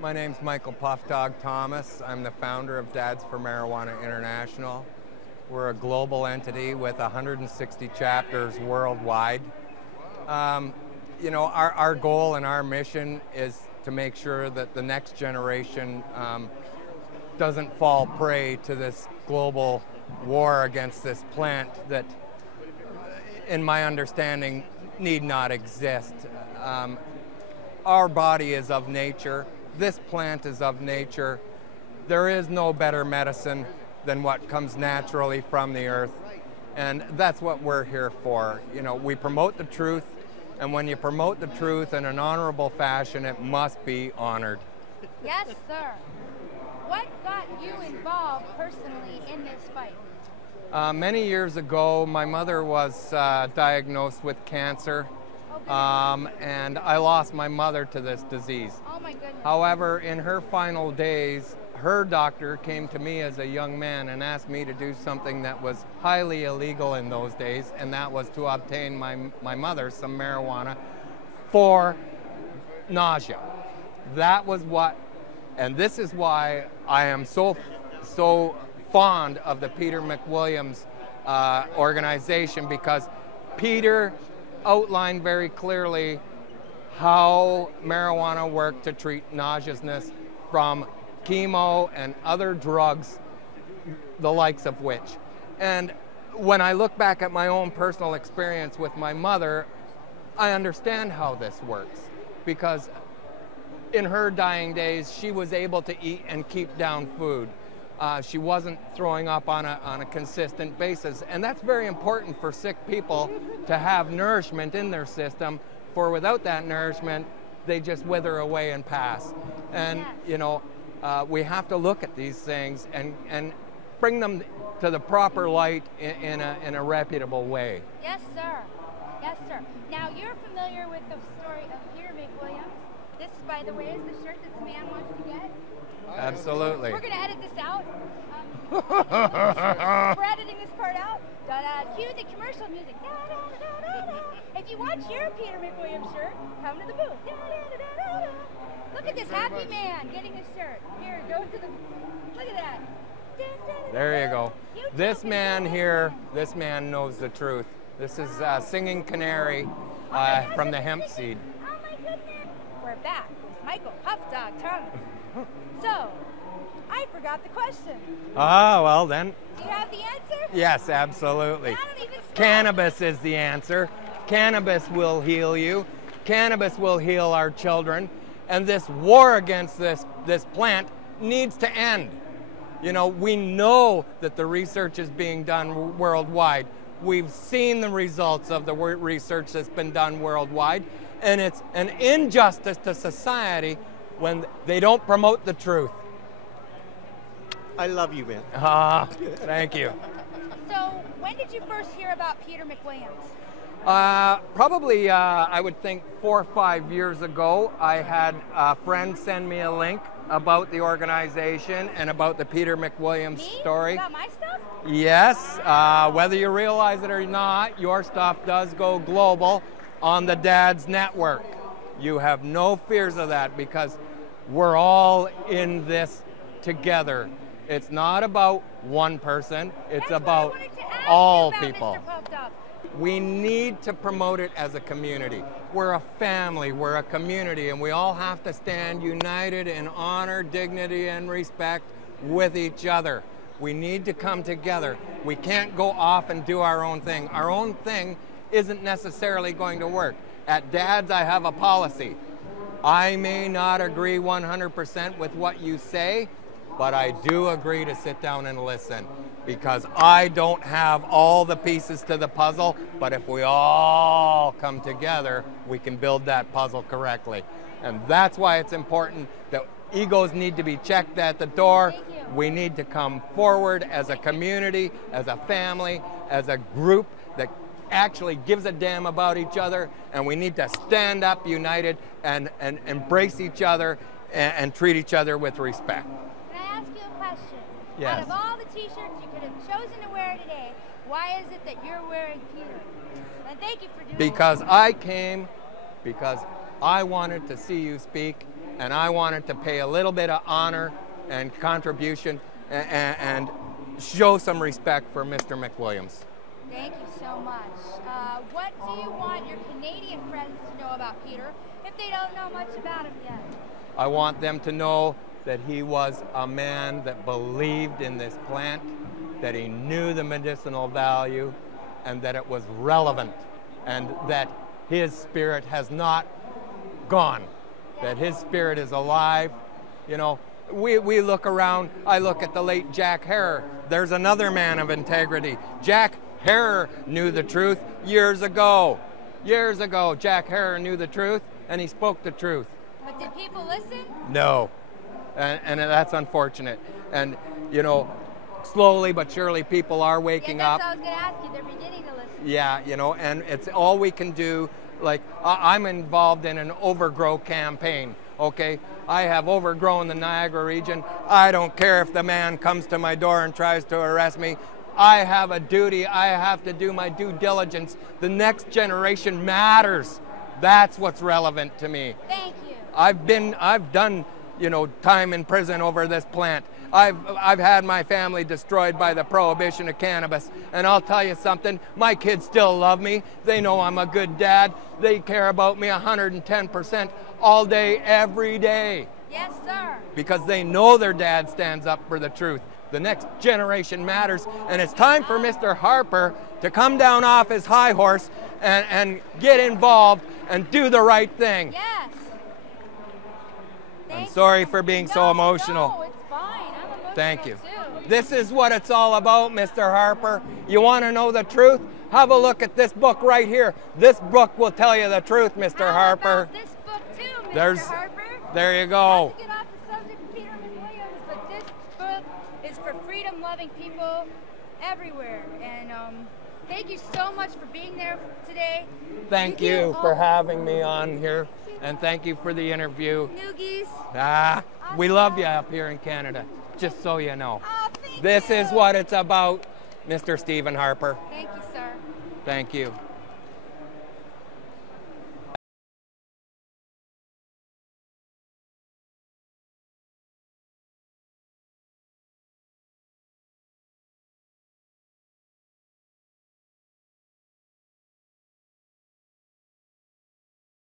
My name's Michael Puffdog Thomas. I'm the founder of Dads for Marijuana International. We're a global entity with 160 chapters worldwide. You know, our goal and our mission is to make sure that the next generation doesn't fall prey to this global war against this plant that, in my understanding, need not exist. Our body is of nature. This plant is of nature. There is no better medicine than what comes naturally from the earth. And that's what we're here for. You know, we promote the truth, and when you promote the truth in an honorable fashion, it must be honored. Yes, sir. What got you involved personally in this fight? Many years ago, my mother was diagnosed with cancer. And I lost my mother to this disease. Oh my goodness. However, in her final days, her doctor came to me as a young man and asked me to do something that was highly illegal in those days, and that was to obtain my mother some marijuana for nausea. That was what, and this is why I am so fond of the Peter McWilliams organization, because Peter outlined very clearly how marijuana worked to treat nauseousness from chemo and other drugs, the likes of which. And when I look back at my own personal experience with my mother, I understand how this works, because in her dying days, she was able to eat and keep down food. She wasn't throwing up on a consistent basis. And that's very important for sick people, to have nourishment in their system, for without that nourishment, they just wither away and pass. And, you know, we have to look at these things and bring them to the proper light in a reputable way. Yes, sir. Yes, sir. Now, you're familiar with the story of Peter McWilliams. This, by the way, is the shirt that the man wants to get. Absolutely. We're going to edit this out. We're editing this part out. Cue the commercial music. If you want your Peter McWilliams shirt, come to the booth. Look at this happy man getting his shirt. Here, go to the... Look at that. There you go. This man here, this man knows the truth. This is Singing Canary from the hemp seed. Oh my goodness. We're back with Michael Puffdog Thomas. So, I forgot the question. Ah, well then. Do you have the answer? Yes, absolutely. I don't even stop. Cannabis is the answer. Cannabis will heal you. Cannabis will heal our children. And this war against this plant needs to end. You know, we know that the research is being done worldwide. We've seen the results of the research that's been done worldwide. And it's an injustice to society when they don't promote the truth. I love you, man. Thank you. So, when did you first hear about Peter McWilliams? Probably, I would think 4 or 5 years ago, I had a friend send me a link about the organization and about the Peter McWilliams story. About my stuff? Yes, whether you realize it or not, your stuff does go global on the Dads Network. You have no fears of that, because we're all in this together. It's not about one person, it's about all people. We need to promote it as a community. We're a family, we're a community, and we all have to stand united in honor, dignity, and respect with each other. We need to come together. We can't go off and do our own thing. Our own thing isn't necessarily going to work. At Dads, I have a policy. I may not agree 100% with what you say, but I do agree to sit down and listen, because I don't have all the pieces to the puzzle, but if we all come together, we can build that puzzle correctly. And that's why it's important that egos need to be checked at the door. We need to come forward as a community, as a family, as a group that actually gives a damn about each other, and we need to stand up united and embrace each other and treat each other with respect. Can I ask you a question? Yes. Out of all the t-shirts you could have chosen to wear today, why is it that you're wearing Peter? And thank you for doing Because I came, because I wanted to see you speak, and I wanted to pay a little bit of honor and contribution and show some respect for Mr. McWilliams. Thank you so much. What do you want your Canadian friends to know about Peter if they don't know much about him yet? I want them to know that he was a man that believed in this plant, that he knew the medicinal value, and that it was relevant, and that his spirit has not gone, that his spirit is alive. You know, we look around, I look at the late Jack Herer. There's another man of integrity. Jack Herer knew the truth years ago. Years ago, Jack Herer knew the truth, and he spoke the truth. But did people listen? No, and that's unfortunate. And, you know, slowly but surely people are waking up. That's what I was going to ask you. They're beginning to listen. Yeah, you know, and it's all we can do. Like, I'm involved in an overgrow campaign, okay? I have overgrown the Niagara region. I don't care if the man comes to my door and tries to arrest me. I have a duty. I have to do my due diligence. The next generation matters. That's what's relevant to me. Thank you. I've done, you know, time in prison over this plant. I've had my family destroyed by the prohibition of cannabis, and I'll tell you something, my kids still love me. They know I'm a good dad. They care about me 110% all day, every day. Yes, sir. Because they know their dad stands up for the truth. The next generation matters, and it's time for Mr. Harper to come down off his high horse and get involved and do the right thing. Yes. I'm sorry for being so emotional. No, it's fine. I'm emotional. Thank you. Too. This is what it's all about, Mr. Harper. You want to know the truth? Have a look at this book right here. This book will tell you the truth, Mr. Harper. About this book too, Mr. Harper. Harper. There you go. Not to get off the subject of Peter McWilliams, but this book is for freedom-loving people everywhere. And thank you so much for being there today. Thank you for having me on here, and thank you for the interview. Noogies. We love you up here in Canada, just so you know. Oh, thank This you. is what it's about, Mr. Stephen Harper. Thank you, sir. Thank you.